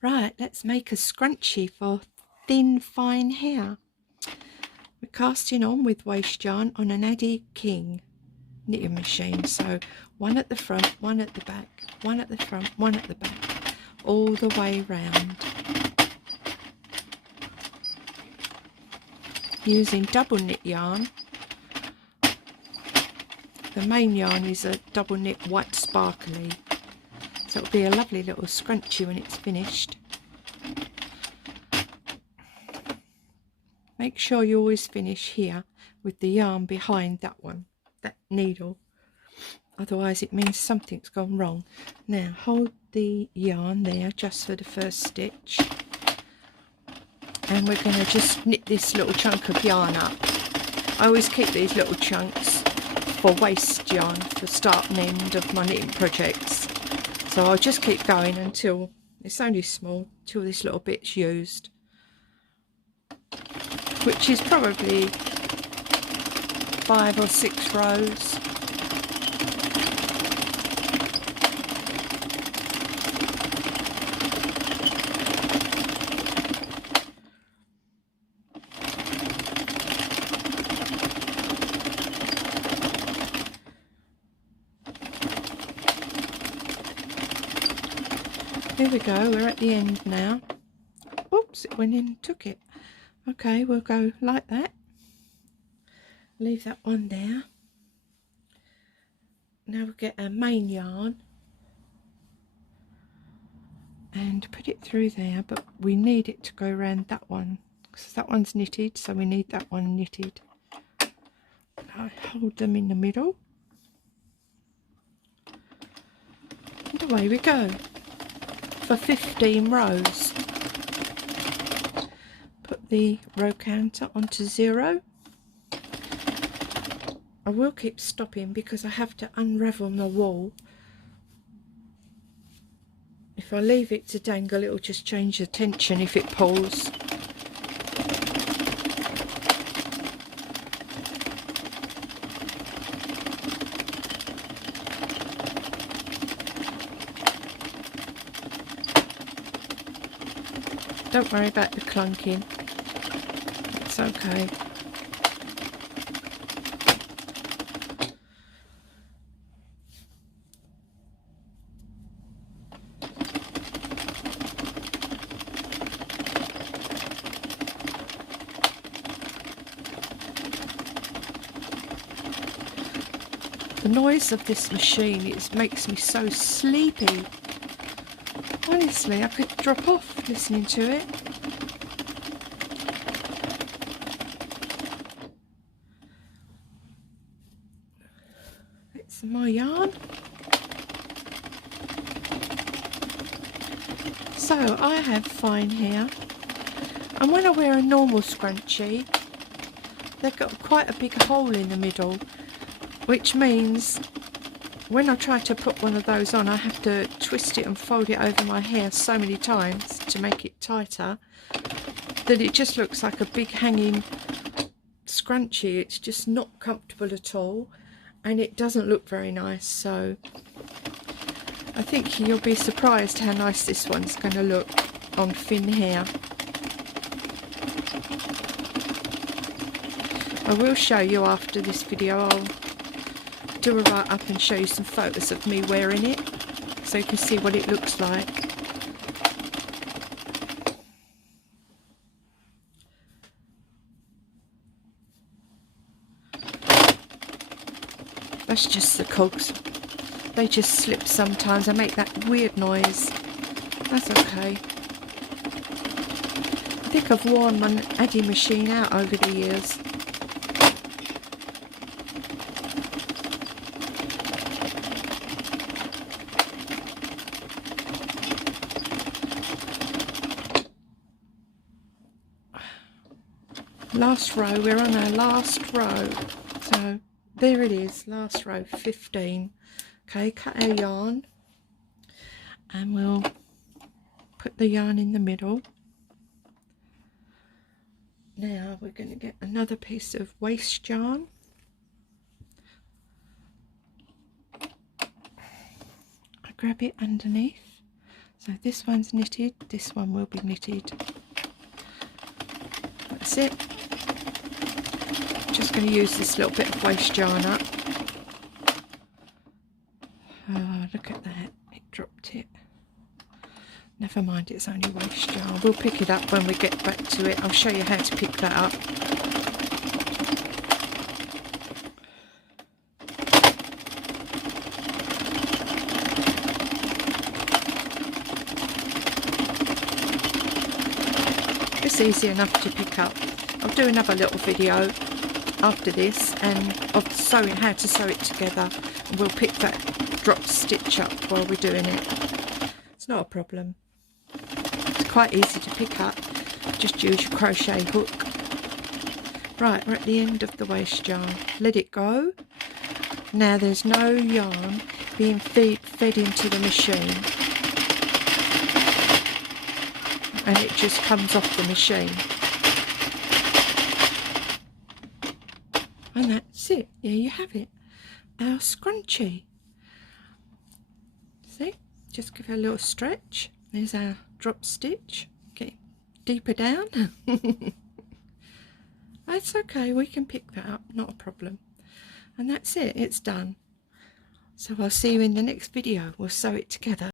Right, let's make a scrunchie for thin, fine hair. We're casting on with waste yarn on an Addi King Knitting Machine. So one at the front, one at the back, one at the front, one at the back, all the way round. Using double knit yarn. The main yarn is a double knit white sparkly. So it'll be a lovely little scrunchie when it's finished. Make sure you always finish here with the yarn behind that one, that needle. Otherwise it means something's gone wrong. Now hold the yarn there just for the first stitch. And we're going to just knit this little chunk of yarn up. I always keep these little chunks for waste yarn for start and end of my knitting projects. So I'll just keep going until it's only small, till this little bit's used, which is probably 5 or 6 rows. Here we go, we're at the end now. Oops, it went in and took it. Okay, we'll go like that. Leave that one there. Now we'll get our main yarn and put it through there, but we need it to go around that one because that one's knitted, so we need that one knitted. I hold them in the middle and away we go for 15 rows. Put the row counter onto 0. I will keep stopping because I have to unravel my wool. If I leave it to dangle, it will just change the tension if it pulls. Don't worry about the clunking, it's okay. The noise of this machine, it makes me so sleepy. Honestly, I could drop off listening to it. It's my yarn. So I have fine hair, and when I wear a normal scrunchie, they've got quite a big hole in the middle, which means when I try to put one of those on, I have to twist it and fold it over my hair so many times to make it tighter that it just looks like a big hanging scrunchie. It's just not comfortable at all, and it doesn't look very nice. So I think you'll be surprised how nice this one's going to look on thin hair. I will show you after this video. I'll do a write up and show you some photos of me wearing it so you can see what it looks like. That's just the cogs. They just slip sometimes. They make that weird noise. That's okay. I think I've worn my Addi machine out over the years. Last row, we're on our last row. So there it is, last row, 15. Okay, cut our yarn and we'll put the yarn in the middle. Now we're going to get another piece of waste yarn. I grab it underneath So this one's knitted, this one will be knitted. That's it. Just going to use this little bit of waste yarn up. Oh, look at that, it dropped it. Never mind, it's only waste yarn. We'll pick it up when we get back to it. I'll show you how to pick that up. It's easy enough to pick up. I'll do another little video after this and of sewing, how to sew it together, and we'll pick that drop stitch up while we're doing it. It's not a problem. It's quite easy to pick up. Just use your crochet hook. Right, we're at the end of the waste yarn. Let it go. Now there's no yarn being fed into the machine, and it just comes off the machine. And that's it. There you have it. Our scrunchie. See? Just give it a little stretch. There's our drop stitch. Get deeper down. That's okay. We can pick that up. Not a problem. And that's it. It's done. So I'll see you in the next video. We'll sew it together.